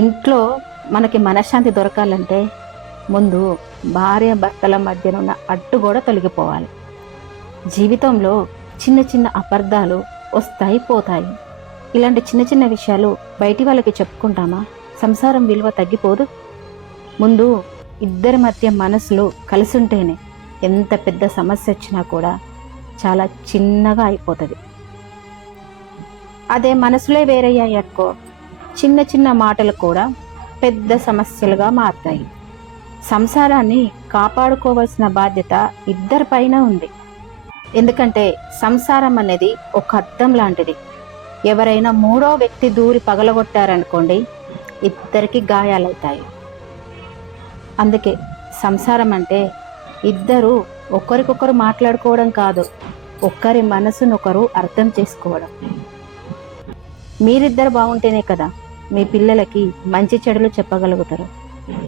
ఇంట్లో మనకి మనశ్శాంతి దొరకాలంటే ముందు భార్య భర్తల మధ్యనున్న అడ్డు కూడా తొలగిపోవాలి. జీవితంలో చిన్న చిన్న అపార్థాలు వస్తాయి పోతాయి. ఇలాంటి చిన్న చిన్న విషయాలు బయటి వాళ్ళకి చెప్పుకుంటామా సంసారం విలువ తగ్గిపోదు. ముందు ఇద్దరి మధ్య మనసులు కలిసి ఉంటేనే ఎంత పెద్ద సమస్య వచ్చినా కూడా చాలా చిన్నగా అయిపోతుంది. అదే మనసులే వేరయ్యాయి అనుకో, చిన్న చిన్న మాటలు కూడా పెద్ద సమస్యలుగా మారుతాయి. సంసారాన్ని కాపాడుకోవాల్సిన బాధ్యత ఇద్దరిపైన ఉంది. ఎందుకంటే సంసారం అనేది ఒక అద్దం లాంటిది. ఎవరైనా మూడో వ్యక్తి దూరి పగలగొట్టారనుకోండి, ఇద్దరికి గాయాలవుతాయి. అందుకే సంసారం అంటే ఇద్దరు ఒకరికొకరు మాట్లాడుకోవడం కాదు, ఒకరి మనసును ఒకరు అర్థం చేసుకోవడం. మీరిద్దరు బాగుంటేనే కదా మీ పిల్లలకి మంచి చెడులు చెప్పగలుగుతారు.